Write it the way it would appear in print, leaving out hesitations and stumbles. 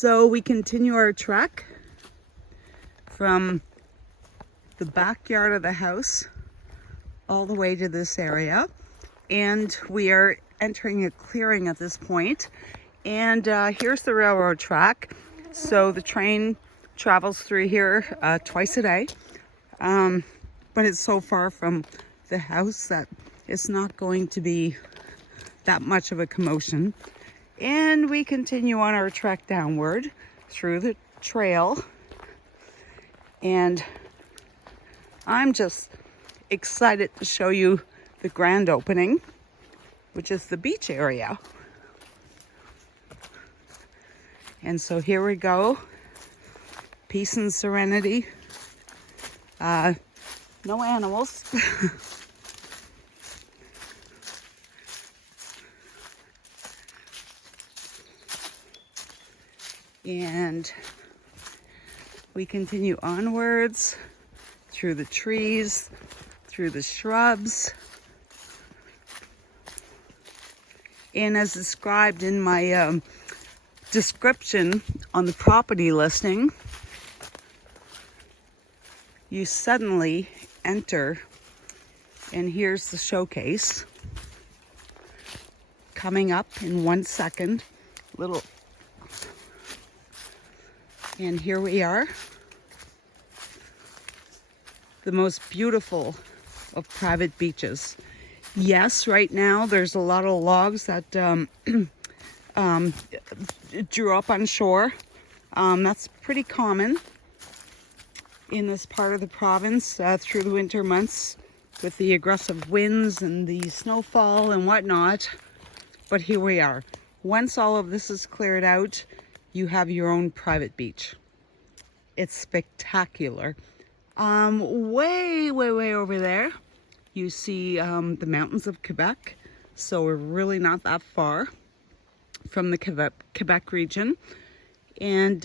So we continue our trek from the backyard of the house all the way to this area, and we are entering a clearing at this point. And here's the railroad track. So the train travels through here twice a day, but it's so far from the house that it's not going to be that much of a commotion. And we continue on our trek downward through the trail, and I'm just excited to show you the grand opening, which is the beach area. And so here we go. Peace and serenity. No animals. And we continue onwards through the trees, through the shrubs. And as described in my description on the property listing, you suddenly enter, and here's the showcase coming up in 1 second. And here we are, the most beautiful of private beaches. Yes, right now there's a lot of logs that drew up on shore. That's pretty common in this part of the province through the winter months with the aggressive winds and the snowfall and whatnot. But here we are. Once all of this is cleared out, you have your own private beach. It's spectacular. Way over there, you see the mountains of Quebec. So we're really not that far from the Quebec region. And